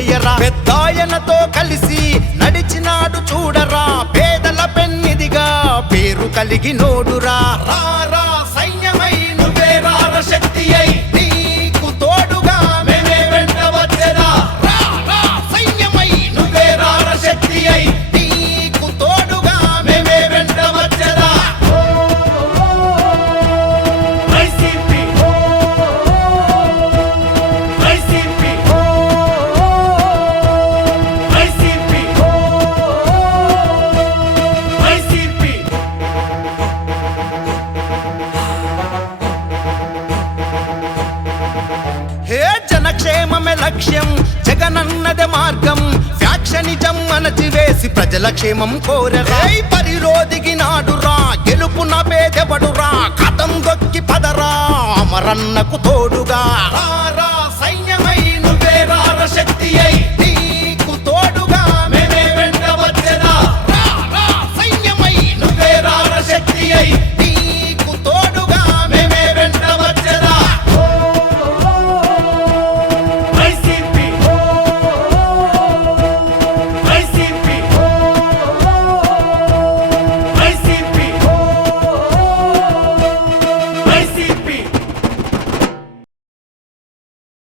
చేయరా పెద్దాయనతో కలిసి నడిచినాడు చూడరా పేదల పెన్నిదిగా పేరు కలిగినోడురా రారా సైన్యమై నువ్వే రార శక్తి అయి నీకు తోడుగా మేమే వెంట వచ్చేదా రారా సైన్యమై నువ్వే రార శక్తి అయి నీకు తోడుగా మేమే వెంట వచ్చేదా వైసీపీ వైసీపీ వైసీపీ వైసీపీ హే జనక్షేమమే లక్ష్యం జగనన్నదే మార్గం ఫ్యాక్షనిజం అణచివేసి ప్రజల క్షేమం కోరరా పరిలో దిగినాడురా గెలుపున పేదెవడురా కథం దొక్కి పదరా అమరన్నకు తోడుగా